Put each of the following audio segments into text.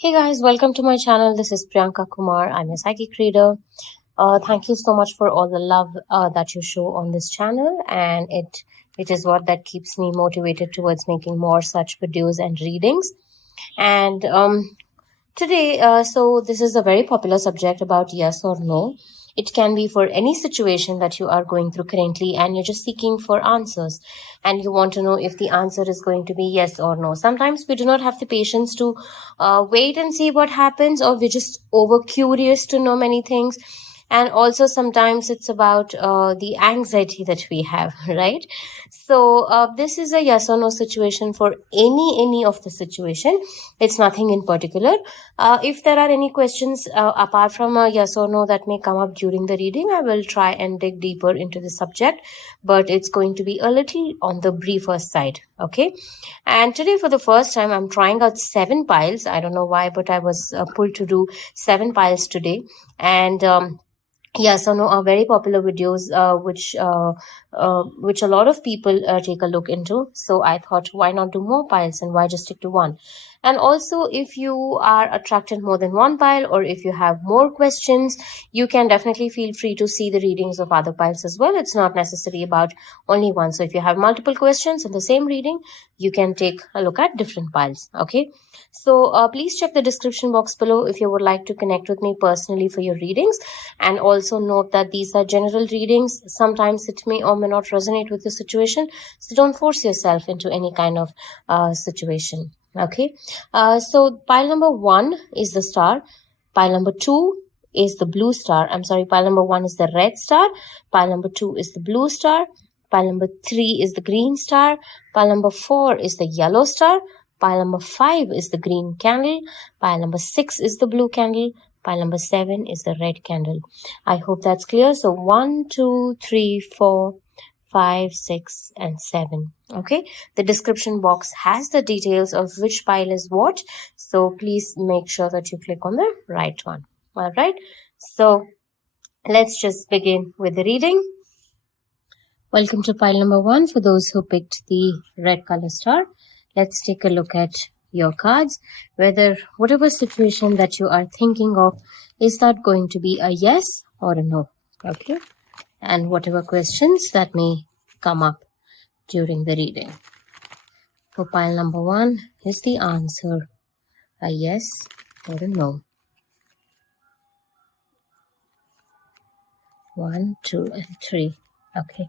Hey guys, welcome to my channel. This is Priyanka Kumar. I'm a psychic reader. Thank you so much for all the love that you show on this channel, and it is what that keeps me motivated towards making more such videos and readings. And today, so this is a very popular subject about yes or no. It can be for any situation that you are going through currently, and you're just seeking for answers, and you want to know if the answer is going to be yes or no. Sometimes we do not have the patience to wait and see what happens, or we're just over curious to know many things. And also sometimes it's about the anxiety that we have, right? So this is a yes or no situation for any of the situation. It's nothing in particular. If there are any questions apart from a yes or no that may come up during the reading, I will try and dig deeper into the subject, but it's going to be a little on the briefer side. Okay. And today, for the first time, I'm trying out 7 piles. I don't know why, but I was pulled to do 7 piles today. And yes or no are very popular videos which a lot of people take a look into. So I thought, why not do more piles and why just stick to one? And also, if you are attracted more than one pile, or if you have more questions, you can definitely feel free to see the readings of other piles as well. It's not necessary about only one. So if you have multiple questions in the same reading, you can take a look at different piles. Okay. So please check the description box below if you would like to connect with me personally for your readings. And also note that these are general readings. Sometimes it may or may not resonate with the situation. So don't force yourself into any kind of situation. Okay. So pile number 1 is the star. Pile number 2 is the blue star. I'm sorry, pile number 1 is the red star. Pile number 2 is the blue star. Pile number 3 is the green star. Pile number 4 is the yellow star. Pile number 5 is the green candle. Pile number 6 is the blue candle. Pile number 7 is the red candle. I hope that's clear. So 1, 2, 3, 4, 5, 6, and 7. Okay. The description box has the details of which pile is what. So please make sure that you click on the right one. All right. So let's just begin with the reading. Welcome to pile number 1 for those who picked the red color star. Let's take a look at your cards, whether whatever situation that you are thinking of, is that going to be a yes or a no? Okay. And whatever questions that may come up during the reading. For pile number 1, is the answer a yes or a no? 1, 2, and 3. Okay.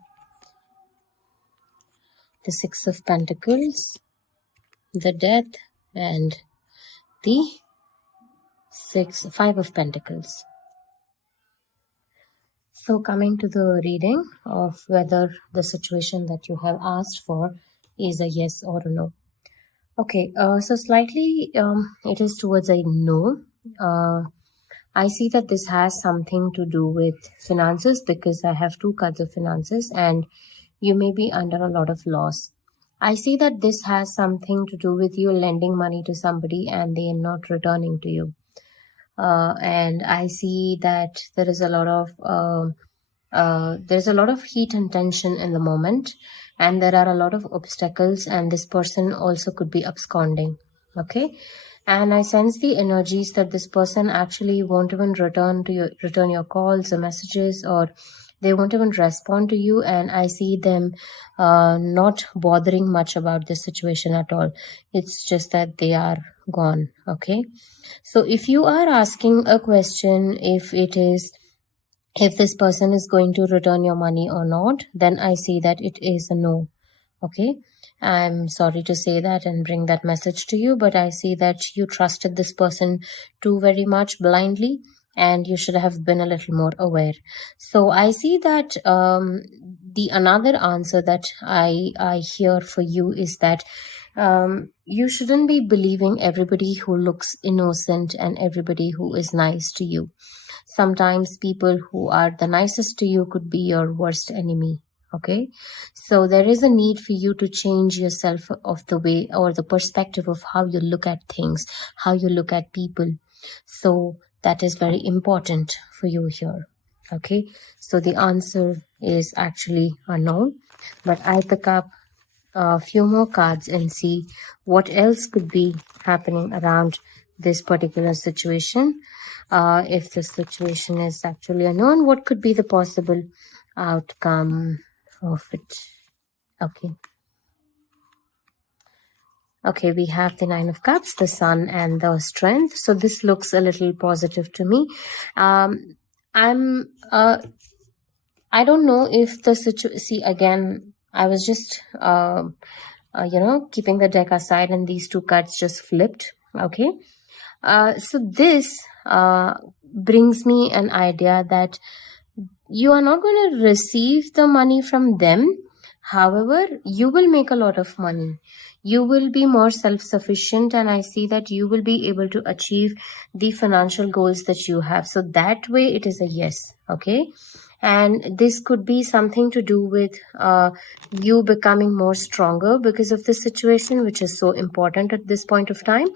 The 6 of Pentacles, the Death, and the 5 of Pentacles. So coming to the reading of whether the situation that you have asked for is a yes or a no. Okay, so slightly it is towards a no. I see that this has something to do with finances, because I have 2 cards of finances, and you may be under a lot of loss. I see that this has something to do with you lending money to somebody and they are not returning to you. And I see that there is a lot of heat and tension in the moment, and there are a lot of obstacles, and this person also could be absconding. Okay. And I sense the energies that this person actually won't even return your calls or messages, or they won't even respond to you. And I see them not bothering much about this situation at all. It's just that they are gone. Okay. So if you are asking a question, if this person is going to return your money or not, then I see that it is a no. Okay. I'm sorry to say that and bring that message to you, but I see that you trusted this person too very much blindly, and you should have been a little more aware. So I see that the another answer that I hear for you is that you shouldn't be believing everybody who looks innocent and everybody who is nice to you. Sometimes people who are the nicest to you could be your worst enemy. Okay, so there is a need for you to change yourself of the way or the perspective of how you look at things, how you look at people. So that is very important for you here. Okay, so the answer is actually a no, but I pick up a few more cards and see what else could be happening around this particular situation. If the situation is actually unknown, what could be the possible outcome of it? Okay. Okay, we have the Nine of Cups, the Sun, and the Strength. So this looks a little positive to me. I don't know if the situation. See, again, I was just keeping the deck aside, and these two cards just flipped. Okay. So this brings me an idea that you are not going to receive the money from them. However, you will make a lot of money. You will be more self-sufficient, and I see that you will be able to achieve the financial goals that you have. So that way it is a yes. Okay. And this could be something to do with you becoming more stronger because of this situation, which is so important at this point of time.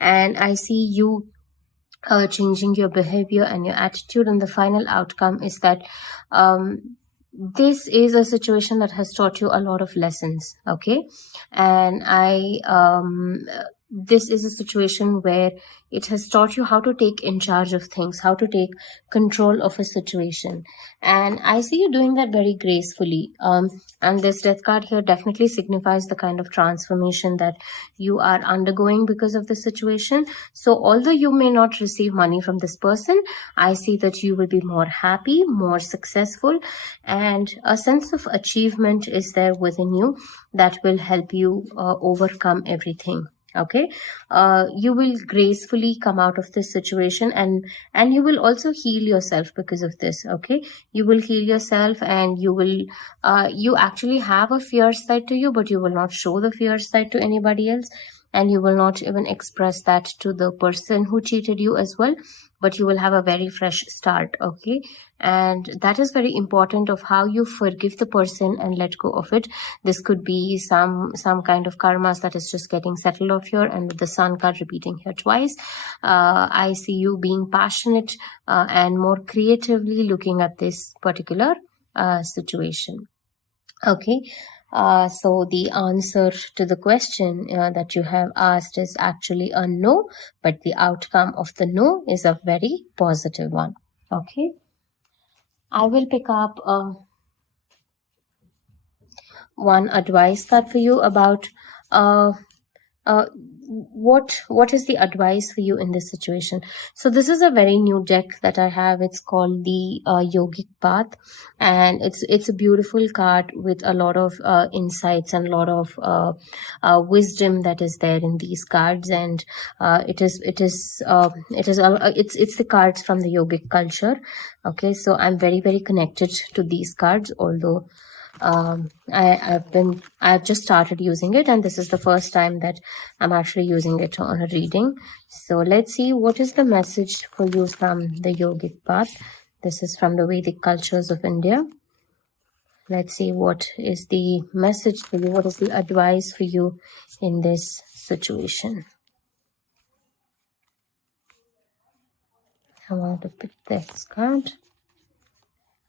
And I see you changing your behavior and your attitude, and the final outcome is that this is a situation that has taught you a lot of lessons. Okay. And this is a situation where it has taught you how to take in charge of things, how to take control of a situation. And I see you doing that very gracefully. And this death card here definitely signifies the kind of transformation that you are undergoing because of the situation. So although you may not receive money from this person, I see that you will be more happy, more successful, and a sense of achievement is there within you that will help you overcome everything. Okay. You will gracefully come out of this situation, and you will also heal yourself because of this. Okay. You will heal yourself, and you will you actually have a fierce side to you, but you will not show the fierce side to anybody else, and you will not even express that to the person who cheated you as well, but you will have a very fresh start. Okay. And that is very important, of how you forgive the person and let go of it. This could be some kind of karmas that is just getting settled off here. And with the Sun card repeating here twice, I see you being passionate and more creatively looking at this particular situation. Okay. So the answer to the question that you have asked is actually a no, but the outcome of the no is a very positive one. Okay. I will pick up one advice card for you about what is the advice for you in this situation. So this is a very new deck that I have. It's called the Yogic Path, and it's a beautiful card with a lot of insights and a lot of wisdom that is there in these cards. And it's the cards from the yogic culture. Okay, so I'm very, very connected to these cards, although I've just started using it, and this is the first time that I'm actually using it on a reading. So let's see what is the message for you from the Yogic Path. This is from the Vedic cultures of India. Let's see what is the message for you, what is the advice for you in this situation. I want to pick this card.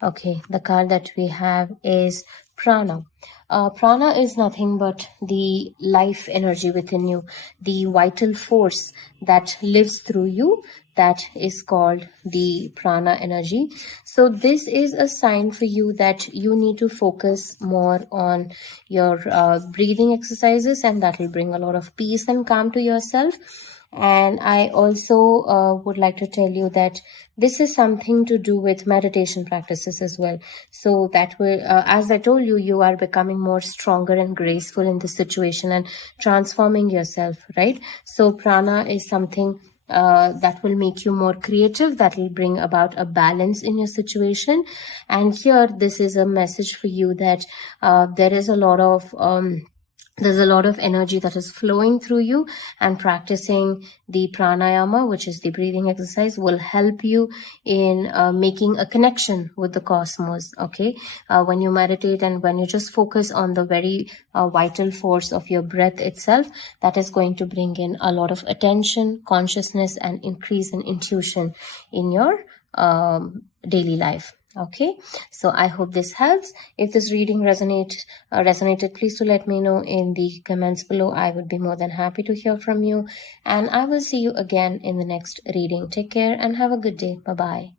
Okay, the card that we have is Prana. Prana is nothing but the life energy within you, the vital force that lives through you. That is called the Prana energy. So this is a sign for you that you need to focus more on your breathing exercises, and that will bring a lot of peace and calm to yourself. And I also would like to tell you that this is something to do with meditation practices as well. So that will, as I told you, you are becoming more stronger and graceful in this situation and transforming yourself, right? So prana is something that will make you more creative, that will bring about a balance in your situation. And here, this is a message for you that there's a lot of energy that is flowing through you, and practicing the pranayama, which is the breathing exercise, will help you in making a connection with the cosmos. Okay, when you meditate and when you just focus on the very vital force of your breath itself, that is going to bring in a lot of attention, consciousness, and increase in intuition in your daily life. Okay, so I hope this helps. If this reading resonated, please do let me know in the comments below. I would be more than happy to hear from you, and I will see you again in the next reading. Take care and have a good day. Bye bye.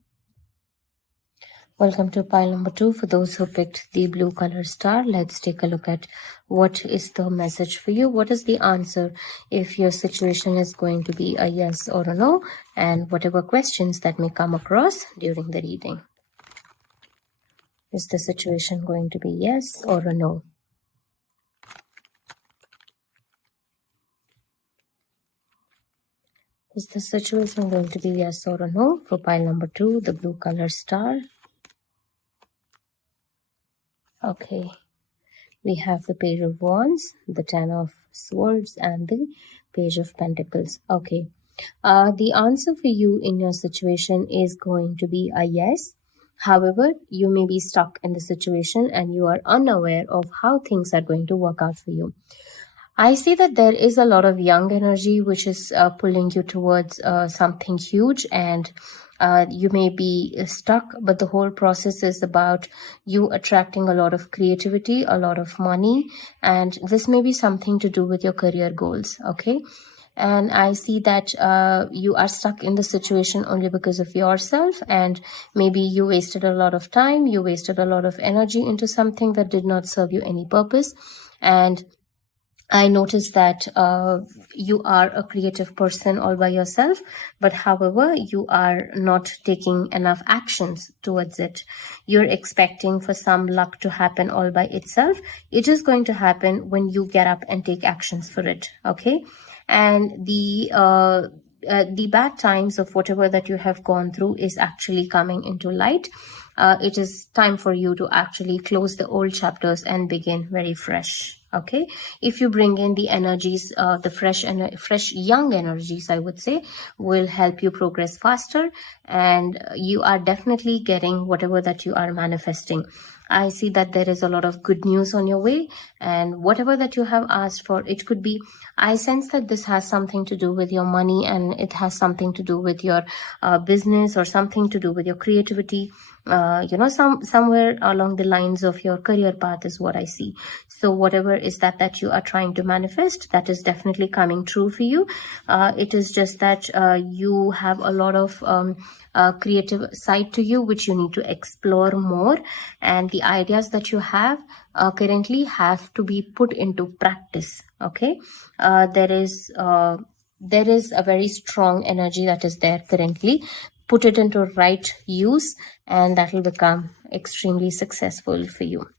Welcome to pile number 2. For those who picked the blue color star, let's take a look at what is the message for you. What is the answer if your situation is going to be a yes or a no, and whatever questions that may come across during the reading. Is the situation going to be yes or a no? Is the situation going to be yes or a no for pile number 2, the blue color star? Okay, we have the Page of Wands, the Ten of Swords, and the Page of Pentacles. Okay, the answer for you in your situation is going to be a yes. However, you may be stuck in the situation and you are unaware of how things are going to work out for you. I see that there is a lot of young energy which is pulling you towards something huge, and you may be stuck, but the whole process is about you attracting a lot of creativity, a lot of money, and this may be something to do with your career goals. Okay. And I see that you are stuck in the situation only because of yourself, and maybe you wasted a lot of time, you wasted a lot of energy into something that did not serve you any purpose. And I noticed that you are a creative person all by yourself, but however, you are not taking enough actions towards it. You're expecting for some luck to happen all by itself. It is going to happen when you get up and take actions for it. Okay. And the bad times of whatever that you have gone through is actually coming into light. It is time for you to actually close the old chapters and begin very fresh. Okay, if you bring in the energies, the fresh young energies, I would say, will help you progress faster, and you are definitely getting whatever that you are manifesting. I see that there is a lot of good news on your way, and whatever that you have asked for, it could be, I sense that this has something to do with your money, and it has something to do with your business, or something to do with your creativity. Somewhere along the lines of your career path is what I see. So whatever is that you are trying to manifest, that is definitely coming true for you. It is just that you have a lot of creative side to you which you need to explore more, and the ideas that you have currently have to be put into practice. Okay, there is a very strong energy that is there currently. Put it into right use, and that will become extremely successful for you.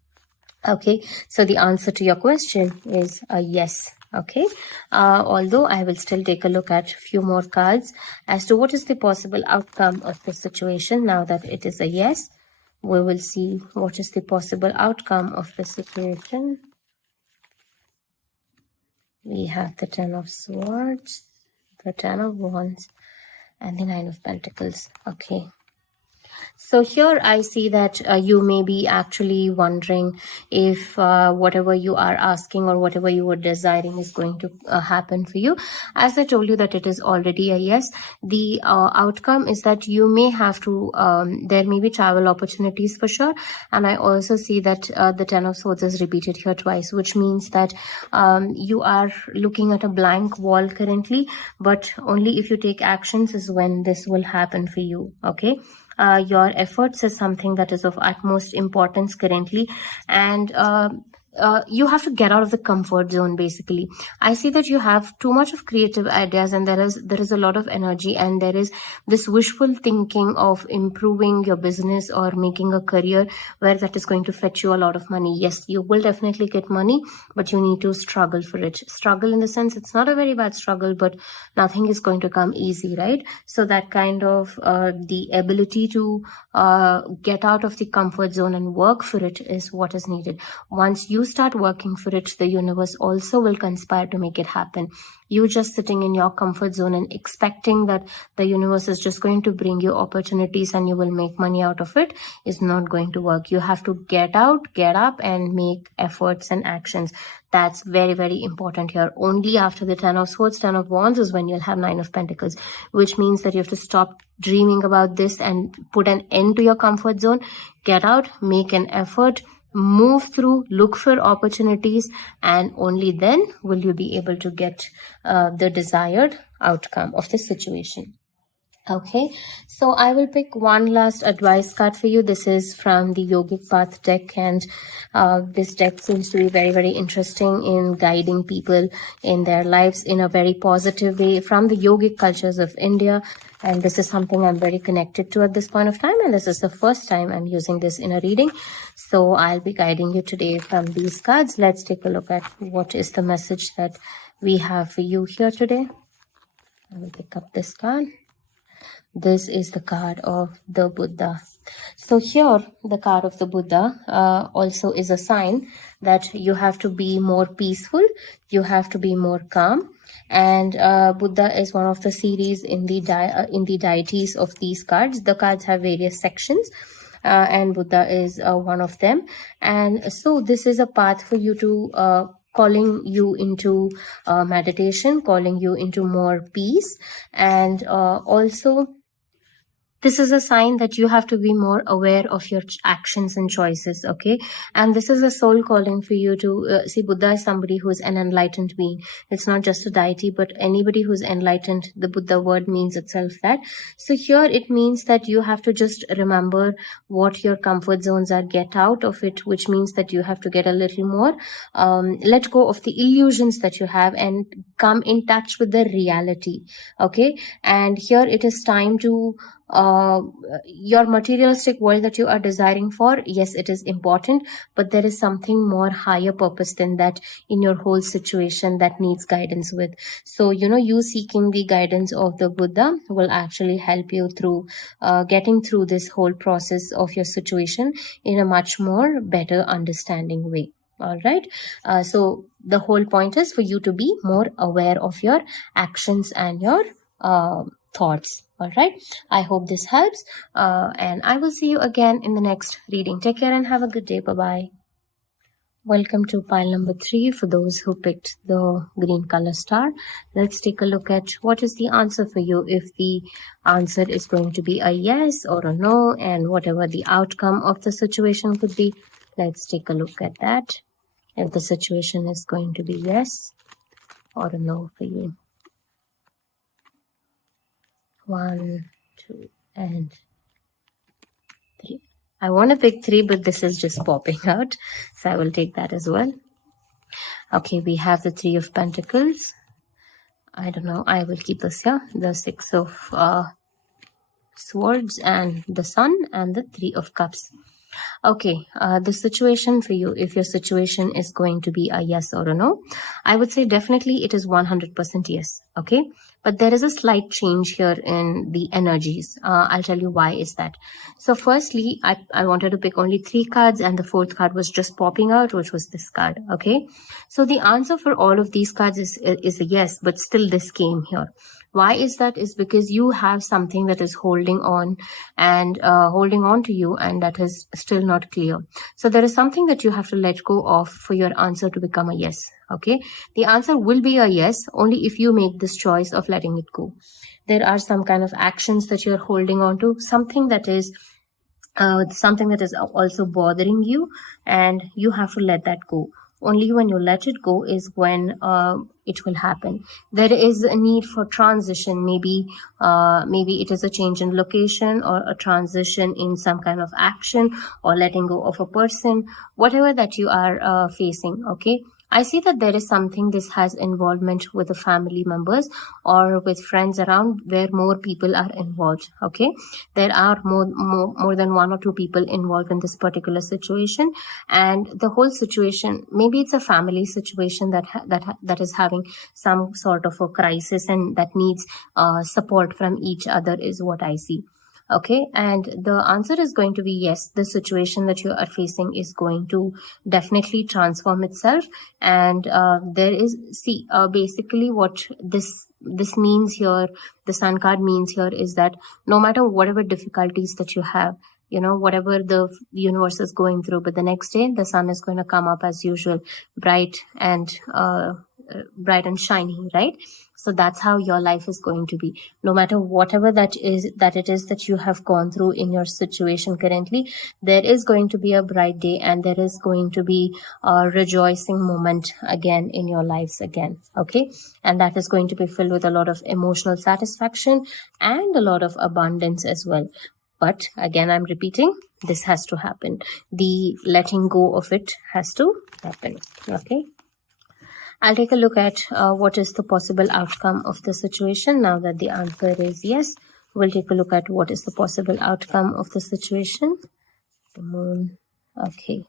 Okay, so the answer to your question is a yes. Okay, although I will still take a look at a few more cards as to what is the possible outcome of the situation. Now that it is a yes, we will see what is the possible outcome of the situation. We have the Ten of Swords, the Ten of Wands, and the Nine of Pentacles. Okay, so here I see that you may be actually wondering if whatever you are asking or whatever you were desiring is going to happen for you. As I told you that it is already a yes, the outcome is that you may have to, there may be travel opportunities for sure. And I also see that the Ten of Swords is repeated here twice, which means that you are looking at a blank wall currently, but only if you take actions is when this will happen for you. Okay. Your efforts is something that is of utmost importance currently, and you have to get out of the comfort zone. Basically, I see that you have too much of creative ideas, and there is a lot of energy, and there is this wishful thinking of improving your business or making a career where that is going to fetch you a lot of money. Yes, you will definitely get money, but you need to struggle for it. Struggle in the sense it's not a very bad struggle, but nothing is going to come easy, right? So that kind of the ability to get out of the comfort zone and work for it is what is needed. Once you start working for it, the universe also will conspire to make it happen. You just sitting in your comfort zone and expecting that the universe is just going to bring you opportunities and you will make money out of it is not going to work. You have to get out, get up, and make efforts and actions. That's very, very important here. Only after the 10 of Swords, 10 of Wands is when you'll have 9 of Pentacles, which means that you have to stop dreaming about this and put an end to your comfort zone. Get out, make an effort, move through, look for opportunities, and only then will you be able to get the desired outcome of the situation. Okay, so I will pick one last advice card for you. This is from the Yogic Path deck, and this deck seems to be very, very interesting in guiding people in their lives in a very positive way from the yogic cultures of India. And this is something I'm very connected to at this point of time, and this is the first time I'm using this in a reading. So I'll be guiding you today from these cards. Let's take a look at what is the message that we have for you here today. I will pick up this card. This is the card of the Buddha. So here, the card of the Buddha also is a sign that you have to be more peaceful, you have to be more calm. And Buddha is one of the series in the deities of these cards. The cards have various sections, and Buddha is one of them. And so this is a path for you to calling you into meditation, calling you into more peace, and also this is a sign that you have to be more aware of your actions and choices, okay? And this is a soul calling for you to see. Buddha is somebody who's an enlightened being. It's not just a deity, but anybody who's enlightened. The Buddha word means itself that. So here it means that you have to just remember what your comfort zones are, get out of it, which means that you have to get a little more, let go of the illusions that you have and come in touch with the reality, okay? And here it is time to your materialistic world that you are desiring for, yes, it is important, but there is something more higher purpose than that in your whole situation that needs guidance with. So, you seeking the guidance of the Buddha will actually help you through getting through this whole process of your situation in a much more better understanding way. All right. So the whole point is for you to be more aware of your actions and your thoughts. All right. I hope this helps. And I will see you again in the next reading. Take care and have a good day. Bye-bye. Welcome to pile number 3 for those who picked the green color star. Let's take a look at what is the answer for you. If the answer is going to be a yes or a no, and whatever the outcome of the situation could be, let's take a look at that. If the situation is going to be yes or a no for you. 1, 2, and 3. I want to pick 3, but this is just popping out, so I will take that as well. Okay, we have the 3 of Pentacles. I don't know, I will keep this here. The 6 of Swords and the Sun, and the 3 of Cups. Okay, the situation for you, if your situation is going to be a yes or a no, I would say definitely it is 100% yes, okay? But there is a slight change here in the energies. I'll tell you why is that. So firstly, I wanted to pick only 3 cards, and the 4th card was just popping out, which was this card, okay? So the answer for all of these cards is a yes, but still this came here. Why is that? Is because you have something that is holding on and holding on to you, and that is still not clear. So there is something that you have to let go of for your answer to become a yes. Okay, the answer will be a yes only if you make this choice of letting it go. There are some kind of actions that you're holding on to, something that is also bothering you, and you have to let that go. Only when you let it go is when it will happen. There is a need for transition. Maybe it is a change in location, or a transition in some kind of action, or letting go of a person, whatever that you are facing. Okay, I see that there is something this has involvement with the family members or with friends around, where more people are involved. Okay, there are more than 1 or 2 people involved in this particular situation, and the whole situation, maybe it's a family situation that is having some sort of a crisis and that needs support from each other, is what I see. Okay, and the answer is going to be yes. The situation that you are facing is going to definitely transform itself. And there is, see, basically what this means here, the sun card means here, is that no matter whatever difficulties that you have, whatever the universe is going through, but the next day the sun is going to come up as usual, bright and shiny, right? So that's how your life is going to be. No matter whatever that it is that you have gone through in your situation currently, there is going to be a bright day, and there is going to be a rejoicing moment again in your lives again. Okay, and that is going to be filled with a lot of emotional satisfaction and a lot of abundance as well. But again, I'm repeating, this has to happen. The letting go of it has to happen. Okay, I'll take a look at what is the possible outcome of the situation. Now that the answer is yes, we'll take a look at what is the possible outcome of the situation. The moon. Okay,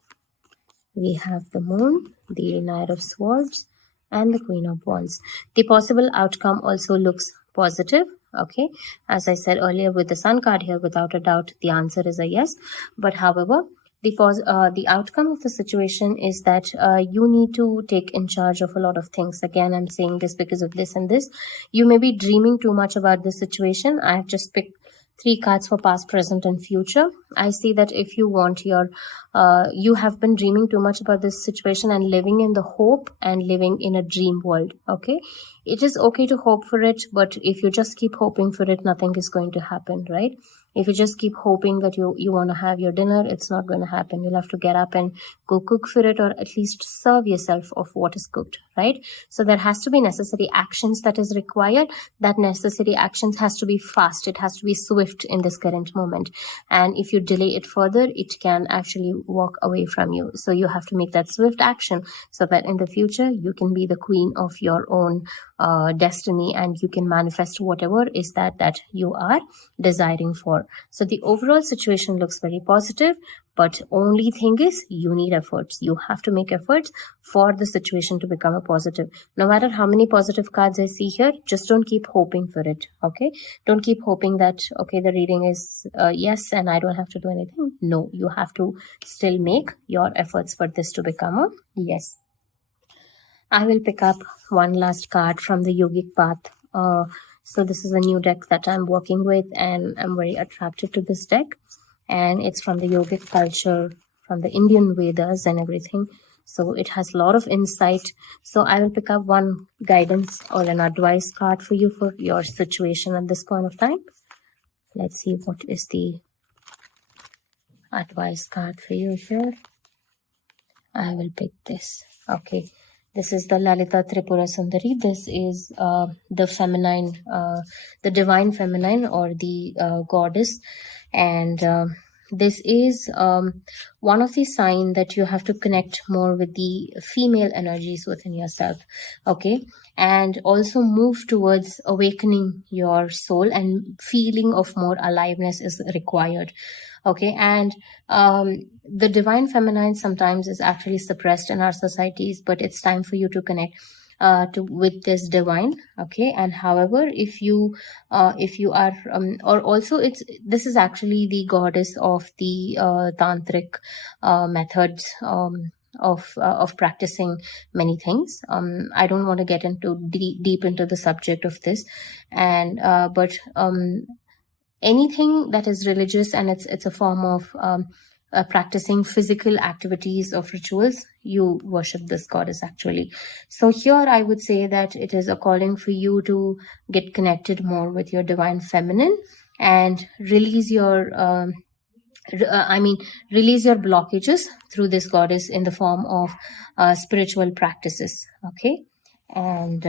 we have the moon, the Knight of Swords, and the Queen of Wands. The possible outcome also looks positive. Okay, as I said earlier with the sun card here, without a doubt, the answer is a yes. But however, the outcome of the situation is that you need to take in charge of a lot of things. Again, I'm saying this because of this and this. You may be dreaming too much about this situation. I've just picked 3 cards for past, present, and future. I see that if you want you have been dreaming too much about this situation and living in the hope and living in a dream world. Okay, it is okay to hope for it, but if you just keep hoping for it, nothing is going to happen, right? If you just keep hoping that you want to have your dinner, it's not going to happen. You'll have to get up and go cook for it, or at least serve yourself of what is cooked, right? So there has to be necessary actions that is required. That necessary actions has to be fast. It has to be swift in this current moment. And if you delay it further, it can actually walk away from you. So you have to make that swift action so that in the future, you can be the queen of your own destiny, and you can manifest whatever is that you are desiring for. So the overall situation looks very positive, but only thing is you need efforts. You have to make efforts for the situation to become a positive. No matter how many positive cards I see here, just don't keep hoping for it. Okay, don't keep hoping that okay, the reading is yes and I don't have to do anything. No, you have to still make your efforts for this to become a yes. I will pick up one last card from the Yogic Path. So this is a new deck that I'm working with, and I'm very attracted to this deck. And it's from the Yogic culture, from the Indian Vedas and everything. So it has a lot of insight. So I will pick up one guidance or an advice card for you for your situation at this point of time. Let's see what is the advice card for you here. I will pick this. Okay. This is the Lalita Tripura Sundari. This is the feminine, the divine feminine, or the goddess. And this is one of the signs that you have to connect more with the female energies within yourself. Okay. And also move towards awakening your soul, and feeling of more aliveness is required. Okay, and the divine feminine sometimes is actually suppressed in our societies, but it's time for you to connect with this divine. Okay, and however, if you are or also this is actually the goddess of the tantric methods of practicing many things. I don't want to get into deep into the subject of this, and but anything that is religious and it's a form of practicing physical activities of rituals, you worship this goddess actually. So here I would say that it is a calling for you to get connected more with your divine feminine and release your release your blockages through this goddess in the form of spiritual practices. Okay. And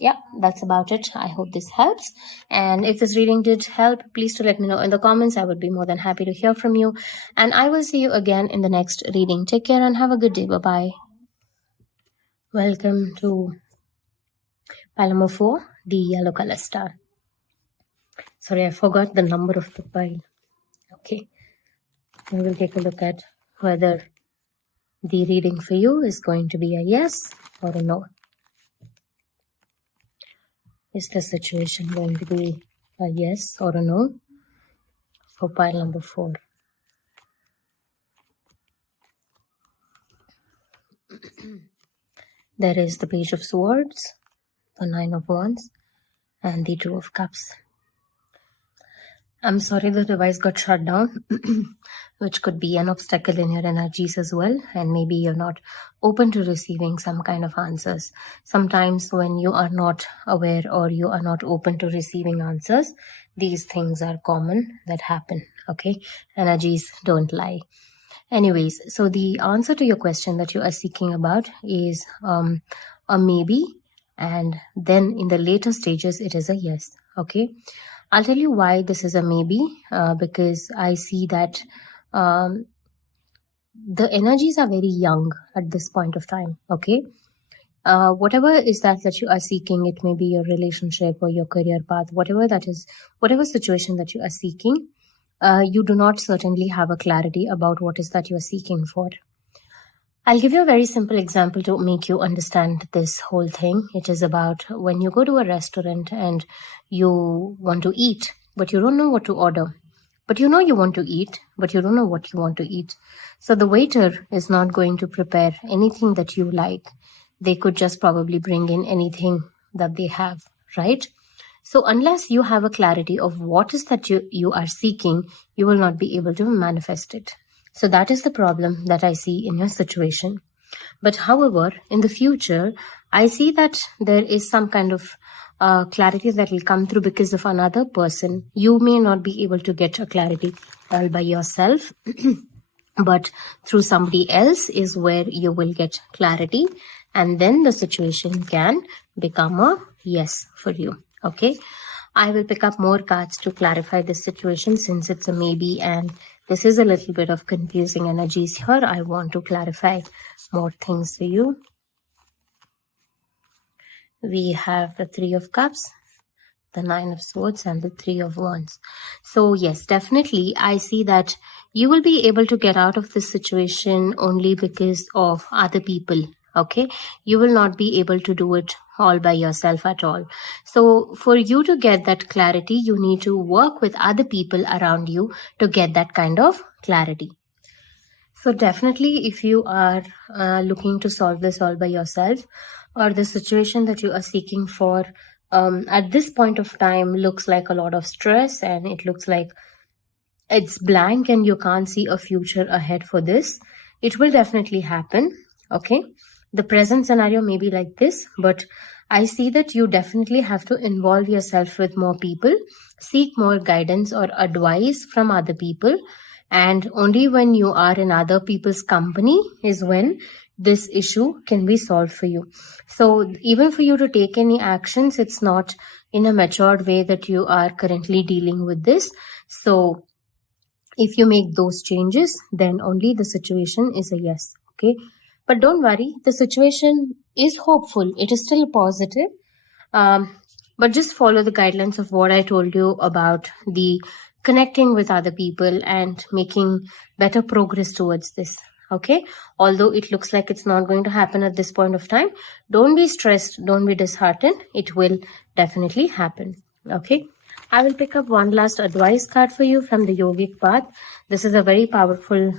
yeah, that's about it. I hope this helps. And if this reading did help, please to let me know in the comments. I would be more than happy to hear from you. And I will see you again in the next reading. Take care and have a good day. Bye-bye. Welcome to pile number 4, the yellow color star. Sorry, I forgot the number of the pile. Okay. We will take a look at whether the reading for you is going to be a yes or a no. Is the situation going to be a yes or a no? for pile number 4. There is the Page of Swords, the 9 of Wands, and the 2 of Cups. I'm sorry the device got shut down, which could be an obstacle in your energies as well, and maybe you're not open to receiving some kind of answers. Sometimes when you are not aware or you are not open to receiving answers, these things are common that happen, okay? Energies don't lie. Anyways, so the answer to your question that you are seeking about is a maybe, and then in the later stages it is a yes, okay? I'll tell you why this is a maybe, because I see that the energies are very young at this point of time, okay? Whatever is that you are seeking, it may be your relationship or your career path, whatever that is, whatever situation that you are seeking, you do not certainly have a clarity about what is that you are seeking for. I'll give you a very simple example to make you understand this whole thing. It is about when you go to a restaurant and you want to eat, but you don't know what to order. But you know you want to eat, but you don't know what you want to eat. So the waiter is not going to prepare anything that you like. They could just probably bring in anything that they have, right? So unless you have a clarity of what is that you are seeking, you will not be able to manifest it. So that is the problem that I see in your situation. But however, in the future, I see that there is some kind of clarity that will come through because of another person. You may not be able to get a clarity all by yourself, but through somebody else is where you will get clarity, and then the situation can become a yes for you. Okay, I will pick up more cards to clarify this situation since it's a maybe and this is a little bit of confusing energies here. I want to clarify more things for you. We have the 3 of Cups, the 9 of Swords, and the 3 of Wands. So yes, definitely I see that you will be able to get out of this situation only because of other people. Okay, you will not be able to do it all by yourself at all. So for you to get that clarity, you need to work with other people around you to get that kind of clarity. So definitely if you are looking to solve this all by yourself, or the situation that you are seeking for at this point of time looks like a lot of stress and it looks like it's blank and you can't see a future ahead for this, it will definitely happen. Okay, the present scenario may be like this, but I see that you definitely have to involve yourself with more people, seek more guidance or advice from other people, and only when you are in other people's company is when this issue can be solved for you. So even for you to take any actions, it's not in a matured way that you are currently dealing with this. So if you make those changes, then only the situation is a yes. Okay, but don't worry, the situation is hopeful. It is still positive. But just follow the guidelines of what I told you about the connecting with other people and making better progress towards this. Okay, although it looks like it's not going to happen at this point of time, don't be stressed, don't be disheartened. It will definitely happen. Okay, I will pick up one last advice card for you from the Yogic Path. This is a very powerful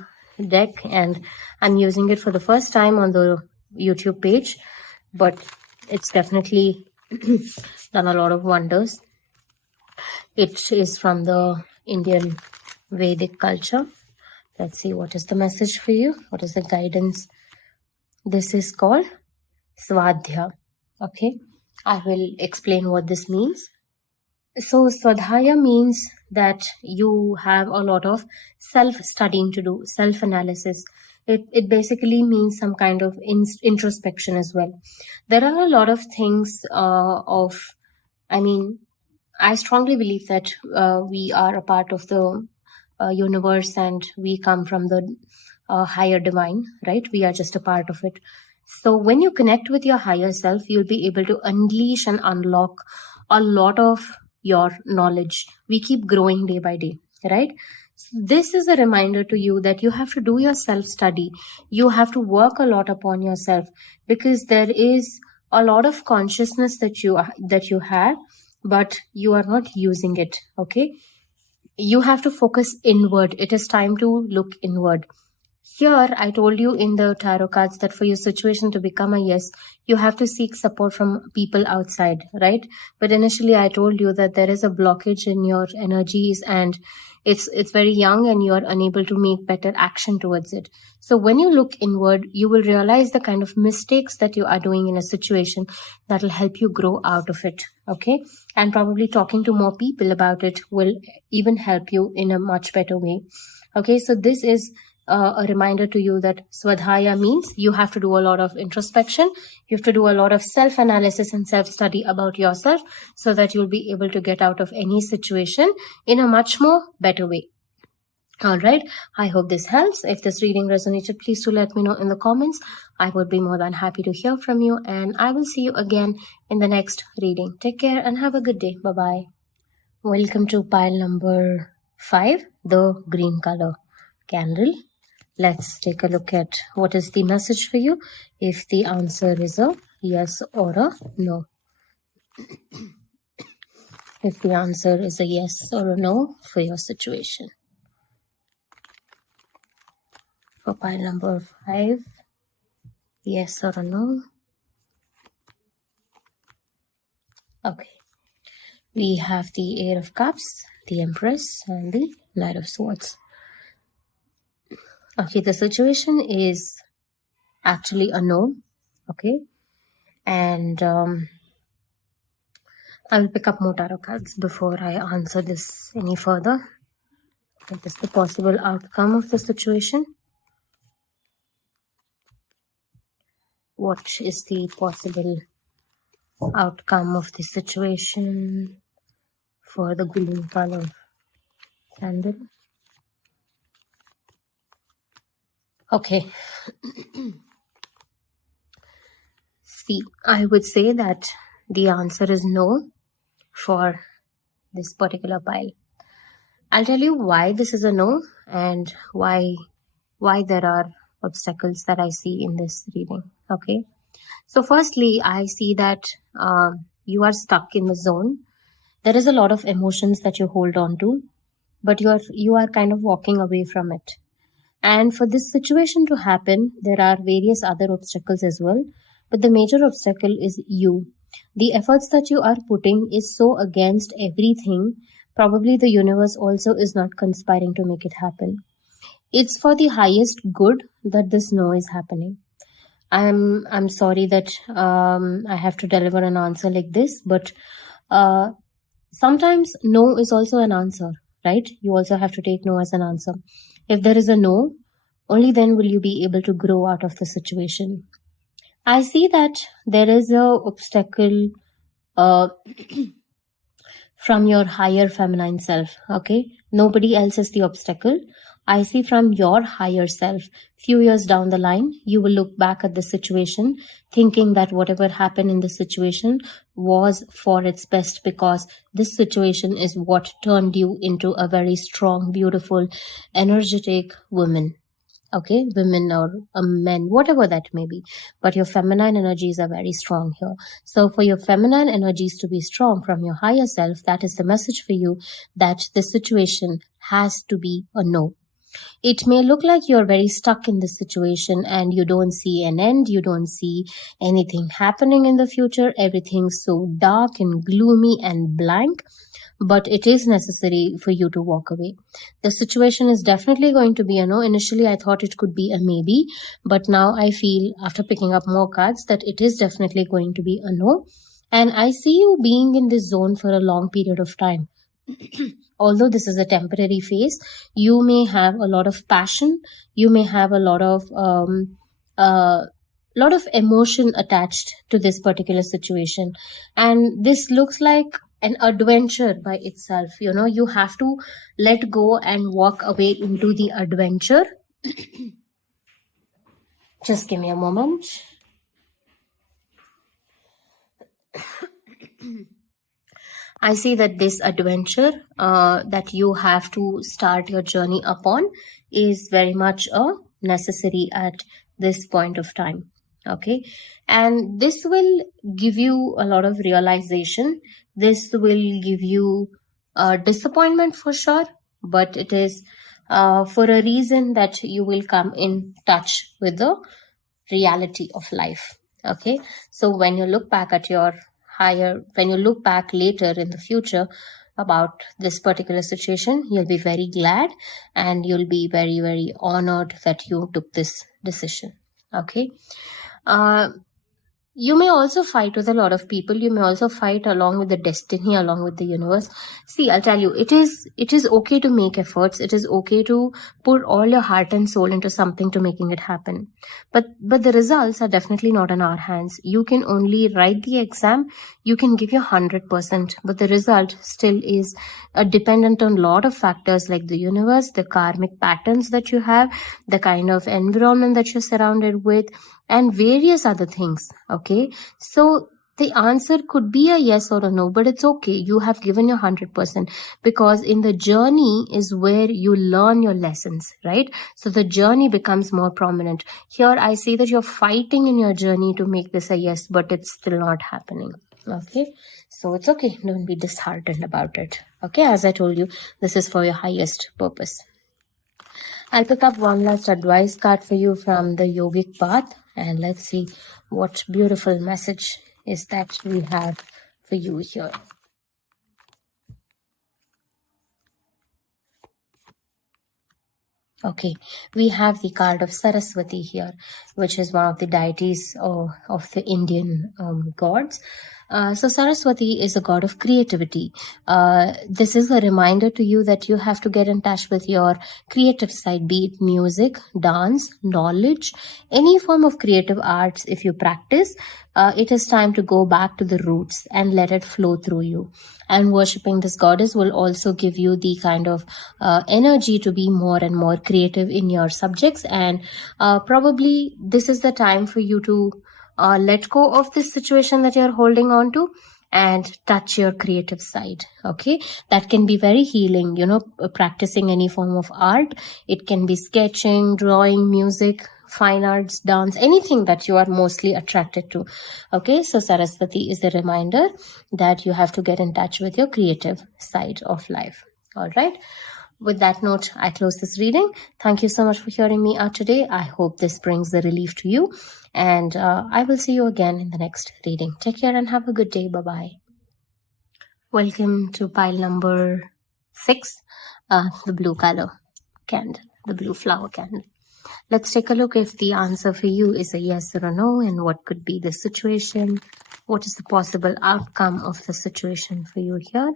deck and I'm using it for the first time on the YouTube page, but it's definitely done a lot of wonders. It is from the Indian Vedic culture. Let's see what is the message for you. What is the guidance? This is called Swadhyaya. Okay, I will explain what this means. So Swadhyaya means that you have a lot of self-studying to do, self-analysis. It basically means some kind of introspection as well. There are a lot of things I strongly believe that we are a part of the universe and we come from the higher divine, right? We are just a part of it. So when you connect with your higher self, you'll be able to unleash and unlock a lot of your knowledge. We keep growing day by day, right? So this is a reminder to you that you have to do your self-study. You have to work a lot upon yourself because there is a lot of consciousness that you have, but you are not using it. Okay, you have to focus inward. It is time to look inward. Here, I told you in the tarot cards that for your situation to become a yes, you have to seek support from people outside, right? But initially, I told you that there is a blockage in your energies and it's very young and you're unable to make better action towards it. So when you look inward, you will realize the kind of mistakes that you are doing in a situation that will help you grow out of it, okay? And probably talking to more people about it will even help you in a much better way. Okay, so this is a reminder to you that Swadhyaya means you have to do a lot of introspection. You have to do a lot of self-analysis and self-study about yourself so that you'll be able to get out of any situation in a much more better way. All right. I hope this helps. If this reading resonated, please do let me know in the comments. I would be more than happy to hear from you, and I will see you again in the next reading. Take care and have a good day. Bye-bye. Welcome to pile number 5, the green color candle. Let's take a look at what is the message for you. If the answer is a yes or a no. If the answer is a yes or a no for your situation. For pile number 5, yes or a no. Okay. We have the 8 of Cups, the Empress, and the Knight of Swords. Okay, the situation is actually a no, okay? And I will pick up more tarot cards before I answer this any further. What is the possible outcome of the situation? What is the possible outcome of the situation for the green color candle? Okay. See, I would say that the answer is no for this particular pile. I'll tell you why this is a no and why there are obstacles that I see in this reading. Okay. So firstly, I see that you are stuck in the zone. There is a lot of emotions that you hold on to, but you are kind of walking away from it. And for this situation to happen, there are various other obstacles as well. But the major obstacle is you. The efforts that you are putting is so against everything. Probably the universe also is not conspiring to make it happen. It's for the highest good that this no is happening. I'm sorry that I have to deliver an answer like this, but sometimes no is also an answer, right? You also have to take no as an answer. If there is a no, only then will you be able to grow out of the situation. I see that there is a obstacle from your higher feminine self, okay? Nobody else is the obstacle. I see from your higher self. Few years down the line, you will look back at the situation thinking that whatever happened in the situation was for its best, because this situation is what turned you into a very strong, beautiful, energetic woman. Okay, women or men, whatever that may be. But your feminine energies are very strong here. So for your feminine energies to be strong from your higher self, that is the message for you, that the situation has to be a no. It may look like you're very stuck in this situation and you don't see an end, you don't see anything happening in the future, everything's so dark and gloomy and blank, but it is necessary for you to walk away. The situation is definitely going to be a no. Initially, I thought it could be a maybe, but now I feel, after picking up more cards, that it is definitely going to be a no. And I see you being in this zone for a long period of time. Although this is a temporary phase, you may have a lot of passion, you may have a lot of emotion attached to this particular situation, and this looks like an adventure by itself. You know, you have to let go and walk away into the adventure. Just give me a moment. I see that this adventure that you have to start your journey upon is very much necessary at this point of time. Okay, and this will give you a lot of realization. This will give you disappointment for sure. but it is for a reason that you will come in touch with the reality of life. Okay, so when you look back at your when you look back later in the future about this particular situation, you'll be very glad and you'll be very, very honored that you took this decision. Okay. uh, you may also fight with a lot of people. You may also fight along with the destiny, along with the universe. See, I'll tell you, it is okay to make efforts. It is okay to put all your heart and soul into something to making it happen. But the results are definitely not in our hands. You can only write the exam, you can give your 100%, but the result still is dependent on a lot of factors like the universe, the karmic patterns that you have, the kind of environment that you're surrounded with, and various other things. Okay, so the answer could be a yes or a no, but it's okay. You have given your 100%, because in the journey is where you learn your lessons, right? So the journey becomes more prominent. Here I see that you're fighting in your journey to make this a yes, but it's still not happening. Okay, so it's okay. Don't be disheartened about it. Okay, as I told you, this is for your highest purpose. I'll pick up one last advice card for you from the yogic path, and let's see what beautiful message is that we have for you here. Okay, we have the card of Saraswati here, which is one of the deities of the Indian gods. So Saraswati is a god of creativity. This is a reminder to you that you have to get in touch with your creative side, be it music, dance, knowledge, any form of creative arts. If you practice, it is time to go back to the roots and let it flow through you. And worshipping this goddess will also give you the kind of energy to be more and more creative in your subjects. And probably this is the time for you to let go of this situation that you're holding on to and touch your creative side. Okay, that can be very healing, practicing any form of art. It can be sketching, drawing, music, fine arts, dance, anything that you are mostly attracted to. Okay, so Saraswati is a reminder that you have to get in touch with your creative side of life. All right, with that note, I close this reading. Thank you so much for hearing me out today. I hope this brings the relief to you, and I will see you again in the next reading. Take care and have a good day. Bye-bye. Welcome to pile number 6, the blue color candle, the blue flower candle. Let's take a look if the answer for you is a yes or a no, and what could be the situation. What is the possible outcome of the situation for you here?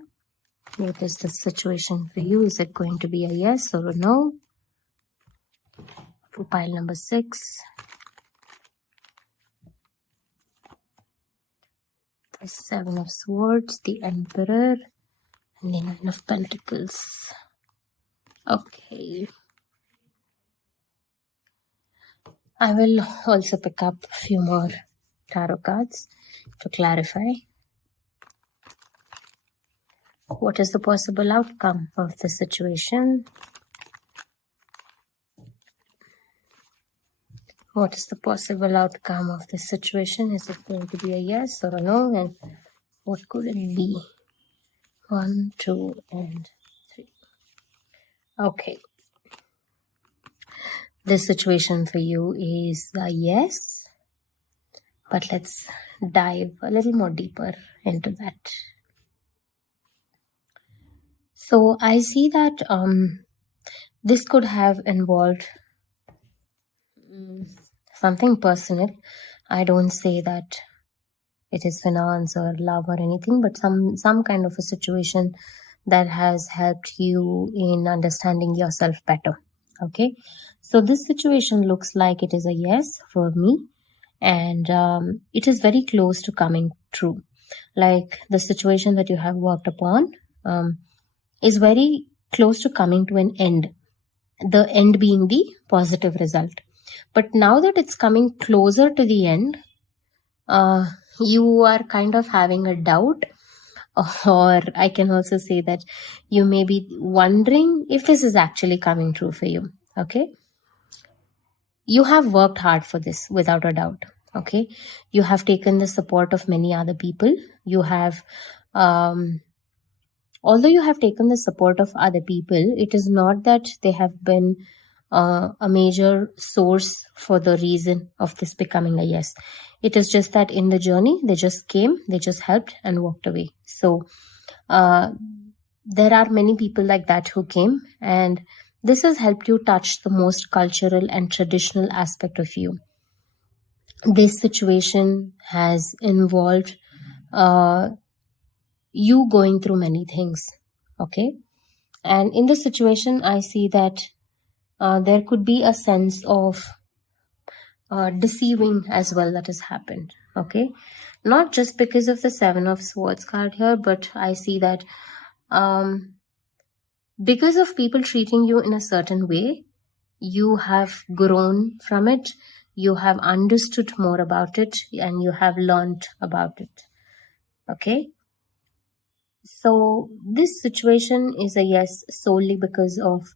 What is the situation for you? Is it going to be a yes or a no? For pile number 6. The 7 of Swords, the Emperor, and the 9 of Pentacles. Okay. I will also pick up a few more tarot cards to clarify. What is the possible outcome of the situation? What is the possible outcome of this situation? Is it going to be a yes or a no? And what could it be? 1, 2, and 3. Okay. This situation for you is a yes. But let's dive a little more deeper into that. So I see that this could have involved something personal. I don't say that it is finance or love or anything, but some kind of a situation that has helped you in understanding yourself better. Okay, so this situation looks like it is a yes for me, and it is very close to coming true. Like the situation that you have worked upon is very close to coming to an end, the end being the positive result. But now that it's coming closer to the end, you are kind of having a doubt, or I can also say that you may be wondering if this is actually coming true for you. Okay, you have worked hard for this without a doubt. Okay, you have taken the support of many other people. You have Although you have taken the support of other people, it is not that they have been a major source for the reason of this becoming a yes. It is just that in the journey, they just came, they just helped and walked away. So there are many people like that who came, and this has helped you touch the most cultural and traditional aspect of you. This situation has involved you going through many things, okay? And in this situation, I see that there could be a sense of deceiving as well that has happened, okay? Not just because of the Seven of Swords card here, but I see that because of people treating you in a certain way, you have grown from it, you have understood more about it, and you have learned about it, okay? So this situation is a yes solely because of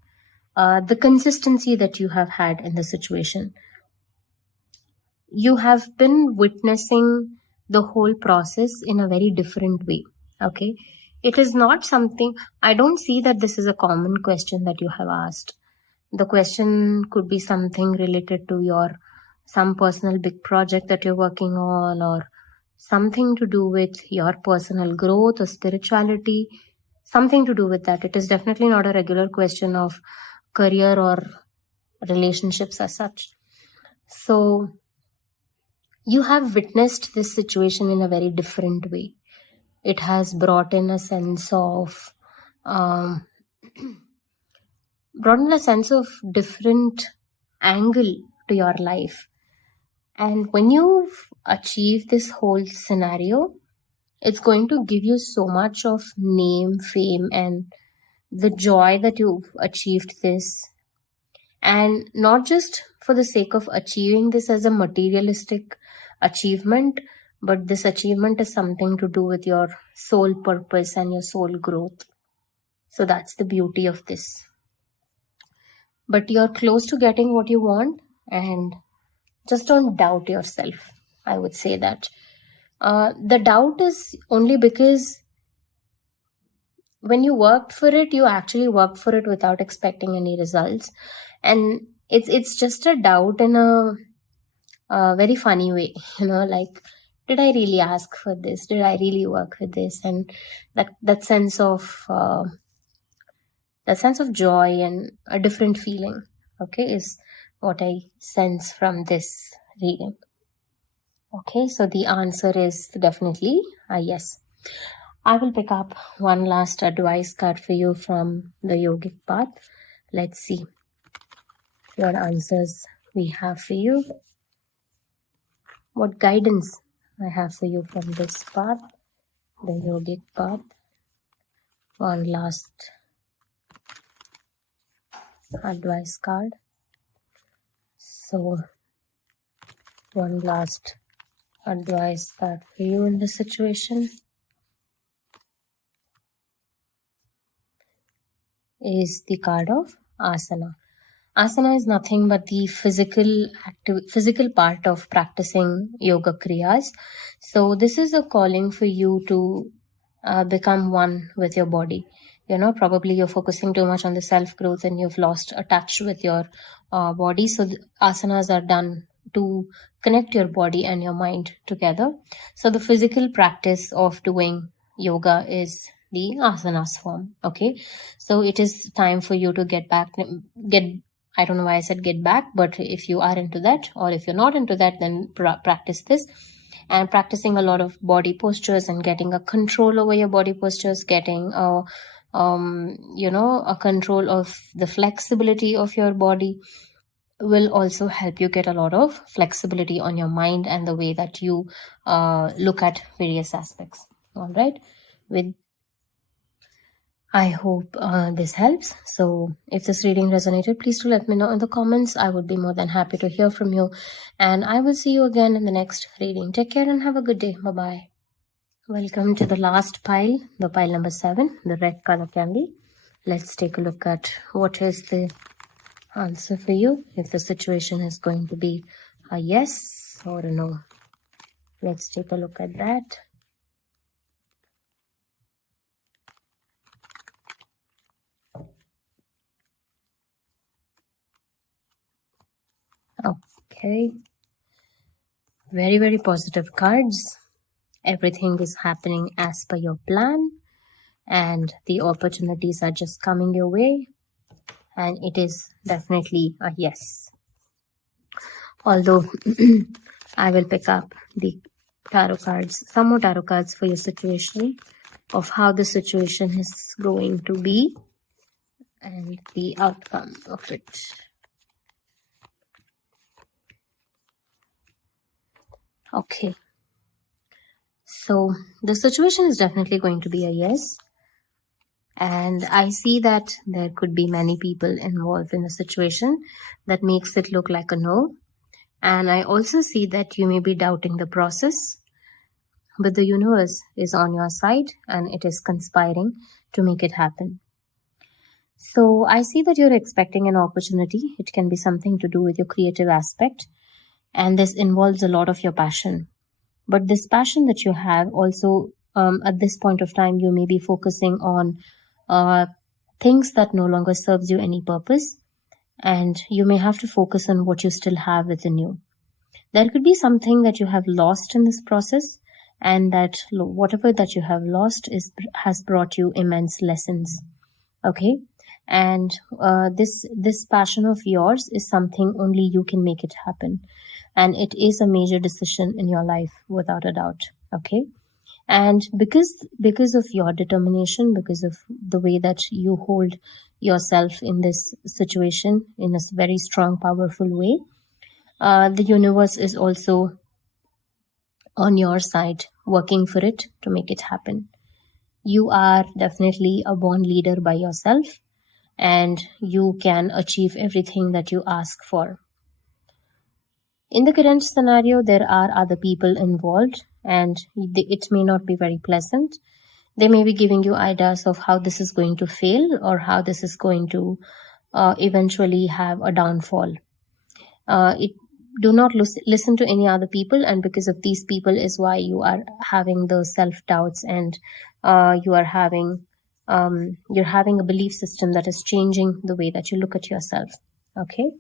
the consistency that you have had in the situation. You have been witnessing the whole process in a very different way, okay? It is not something, I don't see that this is a common question that you have asked. The question could be something related to some personal big project that you're working on, or something to do with your personal growth or spirituality, something to do with that. It is definitely not a regular question of career or relationships as such. So you have witnessed this situation in a very different way. It has brought in a sense of different angle to your life. And when you've achieved this whole scenario, it's going to give you so much of name, fame, and the joy that you've achieved this. And not just for the sake of achieving this as a materialistic achievement, but this achievement is something to do with your soul purpose and your soul growth. So that's the beauty of this. But you're close to getting what you want, and just don't doubt yourself. I would say that. The doubt is only because when you worked for it, you actually worked for it without expecting any results. And it's just a doubt in a very funny way, like, did I really ask for this? Did I really work for this? And that sense of joy and a different feeling, okay, is what I sense from this reading. Okay, so the answer is definitely a yes. I will pick up one last advice card for you from the yogic path. Let's see what answers we have for you. What guidance I have for you from this path, the yogic path. One last advice card. So, one last advice card for you in this situation is the card of asana. Asana is nothing but the physical part of practicing yoga kriyas. So this is a calling for you to become one with your body. Probably you're focusing too much on the self-growth and you've lost a touch with your body. So asanas are done to connect your body and your mind together. So the physical practice of doing yoga is the asanas form. Okay, so it is time for you to get I don't know why I said get back, but if you are into that, or if you're not into that, then practice this. And practicing a lot of body postures and getting a control over your body postures, getting a control of the flexibility of your body will also help you get a lot of flexibility on your mind and the way that you look at various aspects. All right. I hope this helps. So if this reading resonated, please do let me know in the comments. I would be more than happy to hear from you. And I will see you again in the next reading. Take care and have a good day. Bye-bye. Welcome to the last pile, the pile number 7, the red color candy. Let's take a look at what is the answer for you. If the situation is going to be a yes or a no. Let's take a look at that. Okay. Very, very positive cards. Everything is happening as per your plan, and the opportunities are just coming your way, and it is definitely a yes. Although I will pick up the tarot cards, some more tarot cards for your situation, of how the situation is going to be and the outcome of it. Okay. So the situation is definitely going to be a yes. And I see that there could be many people involved in a situation that makes it look like a no. And I also see that you may be doubting the process, but the universe is on your side and it is conspiring to make it happen. So I see that you're expecting an opportunity. It can be something to do with your creative aspect, and this involves a lot of your passion. But this passion that you have also, at this point of time, you may be focusing on things that no longer serves you any purpose, and you may have to focus on what you still have within you. There could be something that you have lost in this process, and that whatever that you have lost has brought you immense lessons. Okay. And this passion of yours is something only you can make it happen, and it is a major decision in your life without a doubt. Okay. And because of your determination, because of the way that you hold yourself in this situation in a very strong, powerful way, the universe is also on your side, working for it to make it happen. You are definitely a born leader by yourself, and you can achieve everything that you ask for. In the current scenario, there are other people involved, and it may not be very pleasant. They may be giving you ideas of how this is going to fail, or how this is going to eventually have a downfall. Do not listen to any other people, and because of these people is why you are having those self-doubts, and you're having a belief system that is changing the way that you look at yourself. Okay.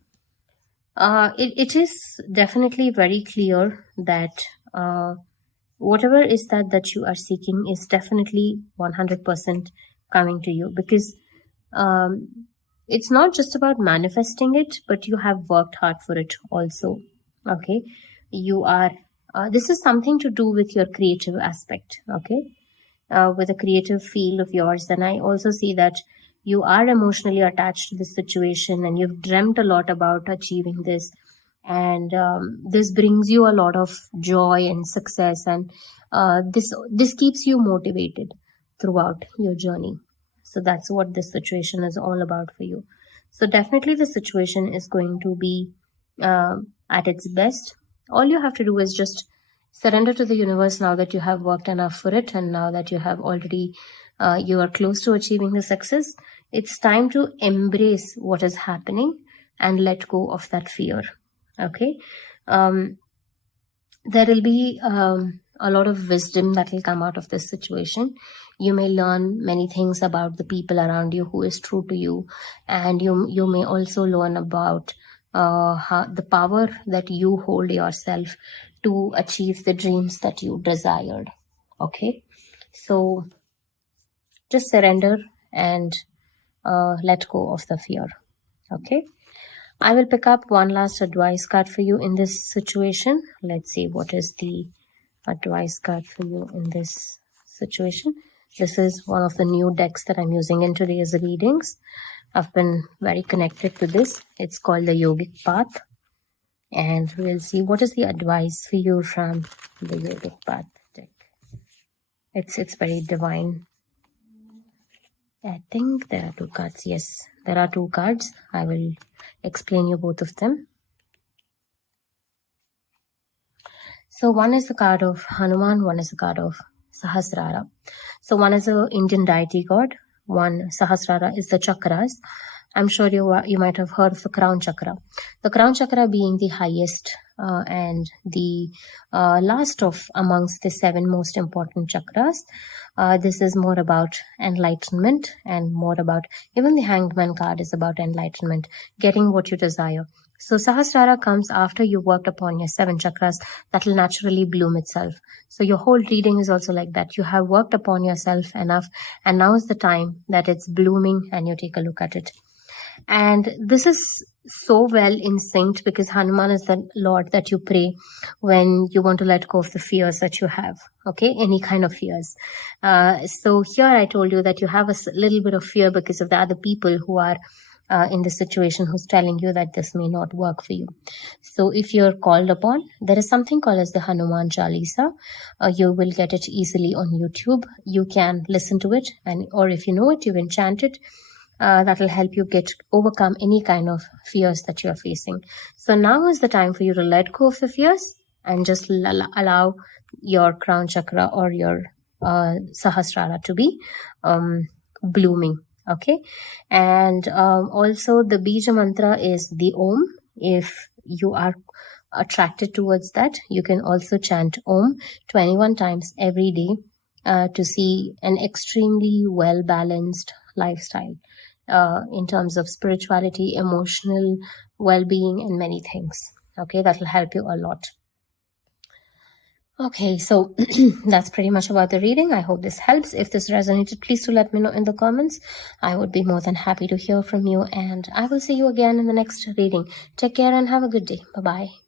It is definitely very clear that whatever is that you are seeking is definitely 100% coming to you, because it's not just about manifesting it, but you have worked hard for it also. Okay. You are this is something to do with your creative aspect. Okay. With a creative field of yours. And I also see that you are emotionally attached to this situation, and you've dreamt a lot about achieving this, and this brings you a lot of joy and success, and this keeps you motivated throughout your journey. So that's what this situation is all about for you. So definitely the situation is going to be at its best. All you have to do is just surrender to the universe now that you have worked enough for it, and now that you have already you are close to achieving the success. It's time to embrace what is happening and let go of that fear. Okay. There will be a lot of wisdom that will come out of this situation. You may learn many things about the people around you who is true to you, and you may also learn about how the power that you hold yourself to achieve the dreams that you desired. Okay. So just surrender and let go of the fear. Okay. I will pick up one last advice card for you in this situation. Let's see what is the advice card for you in this situation. This is one of the new decks that I'm using in today's readings. I've been very connected to this. It's called the Yogic Path. And we'll see what is the advice for you from the Yogic Path deck. It's very divine. I think there are two cards. Yes, there are two cards. I will explain you both of them. So one is the card of Hanuman, one is the card of Sahasrara. So one is an Indian deity god, one Sahasrara is the chakras. I'm sure you might have heard of the crown chakra. The crown chakra being the highest and the last of amongst the 7 most important chakras. This is more about enlightenment, and more about, even the Hanged Man card is about enlightenment, getting what you desire. So Sahasrara comes after you worked upon your 7 chakras. That will naturally bloom itself. So your whole reading is also like that. You have worked upon yourself enough, and now is the time that it's blooming, and you take a look at it. And this is so well in sync because Hanuman is the Lord that you pray when you want to let go of the fears that you have. Okay, any kind of fears. So here I told you that you have a little bit of fear because of the other people who are in this situation, who's telling you that this may not work for you. So if you're called upon, there is something called as the Hanuman Chalisa. You will get it easily on YouTube. You can listen to it, and or if you know it, you can chant it. That will help you overcome any kind of fears that you are facing. So now is the time for you to let go of the fears and just allow your crown chakra or your Sahasrara to be blooming. Okay, and also the Bija mantra is the Om. If you are attracted towards that, you can also chant Om 21 times every day to see an extremely well balanced lifestyle in terms of spirituality, emotional well-being, and many things. Okay, that will help you a lot. Okay, so that's pretty much about the reading. I hope this helps. If this resonated, please do let me know in the comments. I would be more than happy to hear from you, and I will see you again in the next reading. Take care and have a good day. Bye-bye.